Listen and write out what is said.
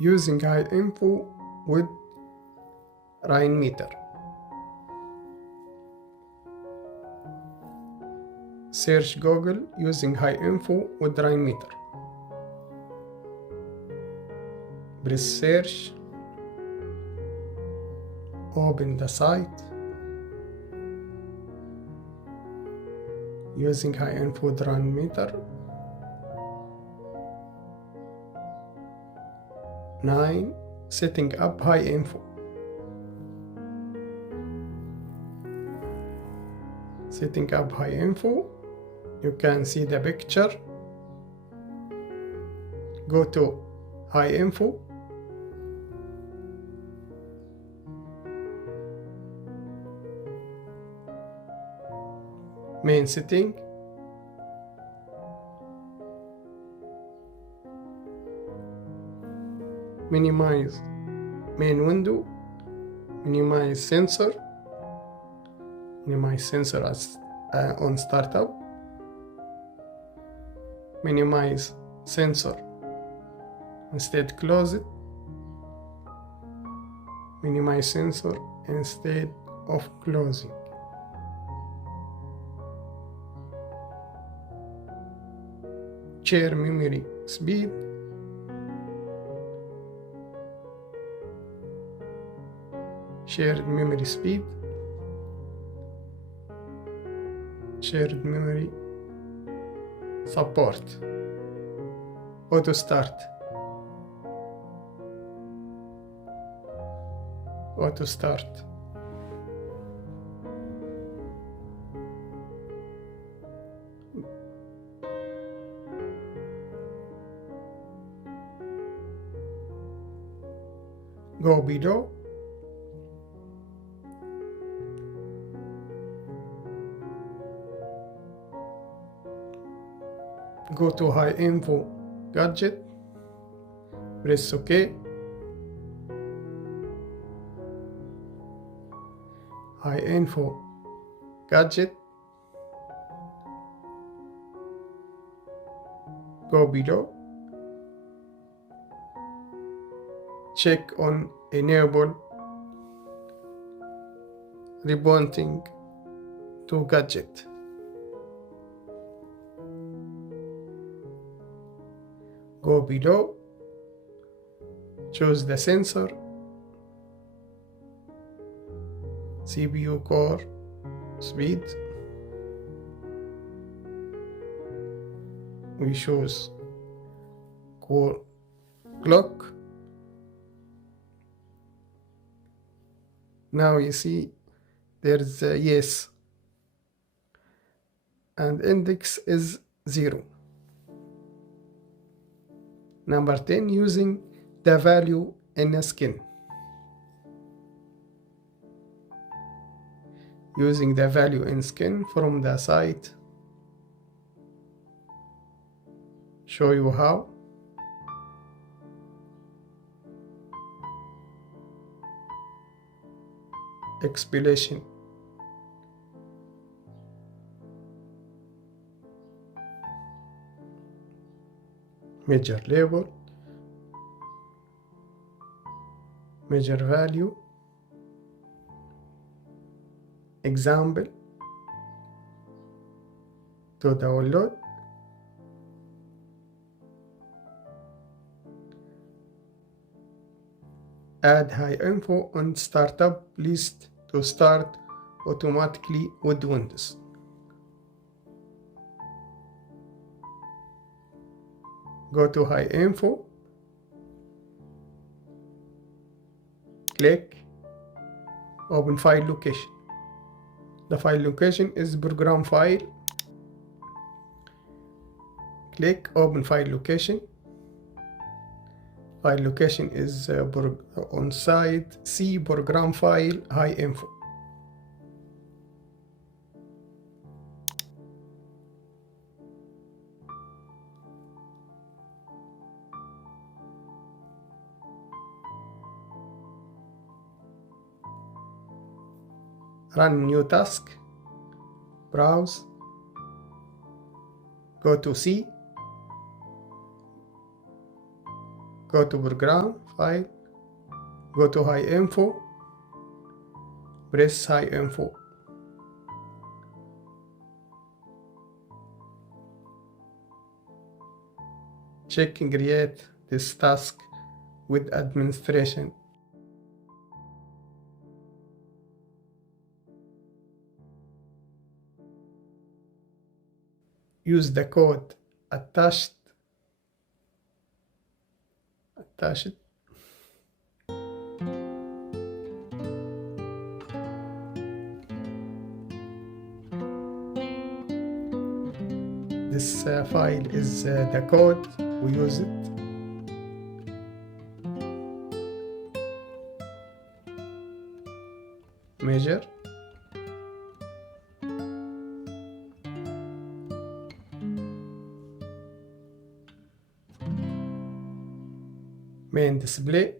using HWiNFO with Rainmeter. Search Google using HWiNFO with Rainmeter. Press search. Open the site. Using HWiNFO with Rainmeter. 9. Setting up HWiNFO. Setting up HWiNFO. You can see the picture. Go to HWiNFO. Main setting. Minimize main window. Minimize sensor. Minimize sensor as on startup. Minimize sensor. Instead close it. Minimize sensor instead of closing. Share memory speed. Shared memory speed. Shared memory support. Auto start. Auto start. Go below. Go to HWiNFO gadget. Press OK. HWiNFO gadget. Go below. Check on enable rebooting to gadget. Go below. Choose the sensor. CPU core speed. We choose core clock. Now you see there's a yes, and index is 0. Number 10, using the value in a skin. Using the value in skin from the site. Show you how. Explanation. Measure label. Measure value. Example. To download. Add HWiNFO on startup list to start automatically with Windows. Go to HWiNFO. Click open file location. The file location is program file. Click open file location. File location is on site C program file HWiNFO. Run new task. Browse. Go to C. go to program, file, go to HWiNFO, press HWiNFO. Check and create this task with administration. Use the code attached. This file is the code, we use it. Measure. Main display.